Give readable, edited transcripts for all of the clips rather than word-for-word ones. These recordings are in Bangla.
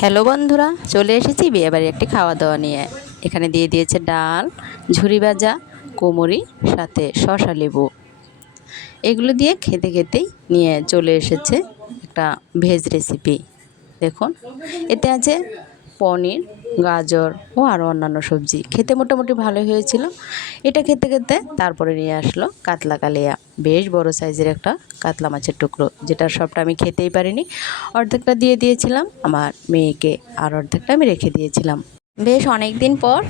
হ্যালো বন্ধুরা, চলে এসেছি বিয়েবাড়ির একটি খাওয়া দাওয়া নিয়ে। এখানে দিয়ে দিয়েছে ডাল, ঝুরি ভাজা, কুমড়ি, সাথে শসা লেবু। এগুলো দিয়ে খেতে খেতেই নিয়ে চলে এসেছে একটা ভেজ রেসিপি। দেখুন, এতে আছে পনির, গাজর ও আরও অন্যান্য সবজি। খেতে মোটামুটি ভালোই হয়েছিল। এটা খেতে খেতে তারপরে নিয়ে আসলো কাতলা কালিয়া, বেশ বড় সাইজের একটা কাতলা মাছের টুকরো, যেটা সবটা আমি খেতেই পারিনি। অর্ধেকটা দিয়ে দিয়েছিলাম আমার মেয়েকে, আর অর্ধেকটা আমি রেখে দিয়েছিলাম। বেশ অনেক দিন পর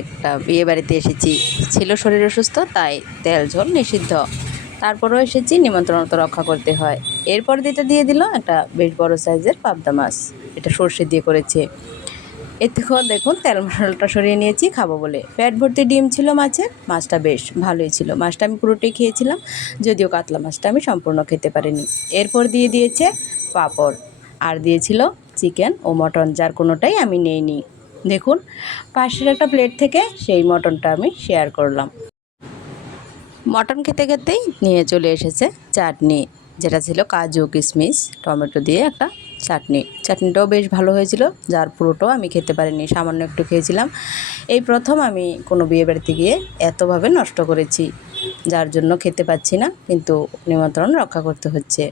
একটা বিয়ে বাড়িতে এসেছি। ছিল শরীর অসুস্থ, তাই তেল ঝোল নিষিদ্ধ। তারপরেও এসেছি, নিমন্ত্রণ তো রক্ষা করতে হয়। এরপর যেটা দিয়ে দিল একটা বেশ বড় সাইজের পাবদা মাছ। এটা সর্ষে দিয়ে করেছে। এতে করে দেখুন তেল মশলাটা সরিয়ে নিয়েছি খাবো বলে। পেট ভর্তি ডিম ছিল মাছের। মাছটা বেশ ভালোই ছিল। মাছটা আমি পুরোটাই খেয়েছিলাম, যদিও কাতলা মাছটা আমি সম্পূর্ণ খেতে পারিনি। এরপর দিয়ে দিয়েছে পাঁপড়, আর দিয়েছিল চিকেন ও মটন, যার কোনোটাই আমি নেইনি। দেখুন, পাশের একটা প্লেট থেকে সেই মটনটা আমি শেয়ার করলাম। মটন খেতে খেতেই নিয়ে চলে এসেছে চাটনি, যেটা ছিল কাজু কিশমিশ টমেটো দিয়ে একটা চাটনি। চাটনিটাও বেশ ভালো হয়েছিল, যার পুরোটাও আমি খেতে পারিনি, সামান্য একটু খেয়েছিলাম। এই প্রথম আমি কোনো বিয়ে বাড়িতে গিয়ে এতভাবে নষ্ট করেছি, যার জন্য খেতে পাচ্ছি না, কিন্তু নিমন্ত্রণ রক্ষা করতে হচ্ছে।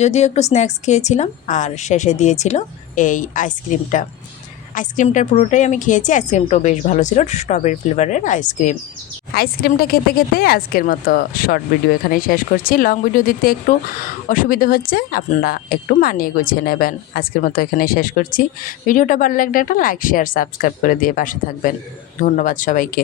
যদিও একটু স্ন্যাক্স খেয়েছিলাম, আর শেষে দিয়েছিল এই আইসক্রিমটা। আইসক্রিমটার পুরোটাই আমি খেয়েছি। আইসক্রিমটাও বেশ ভালো ছিল, স্ট্রবেরি ফ্লেভারের আইসক্রিম। আইসক্রিমটা খেতে খেতে আজকের মতো শর্ট ভিডিও এখানেই শেষ করছি। লং ভিডিও দিতে একটু অসুবিধা হচ্ছে, আপনারা একটু মানিয়ে গুছিয়ে নেবেন। আজকের মতো এখানেই শেষ করছি। ভিডিওটা ভালো লাগলে একটা লাইক, শেয়ার, সাবস্ক্রাইব করে দিয়ে পাশে থাকবেন। ধন্যবাদ সবাইকে।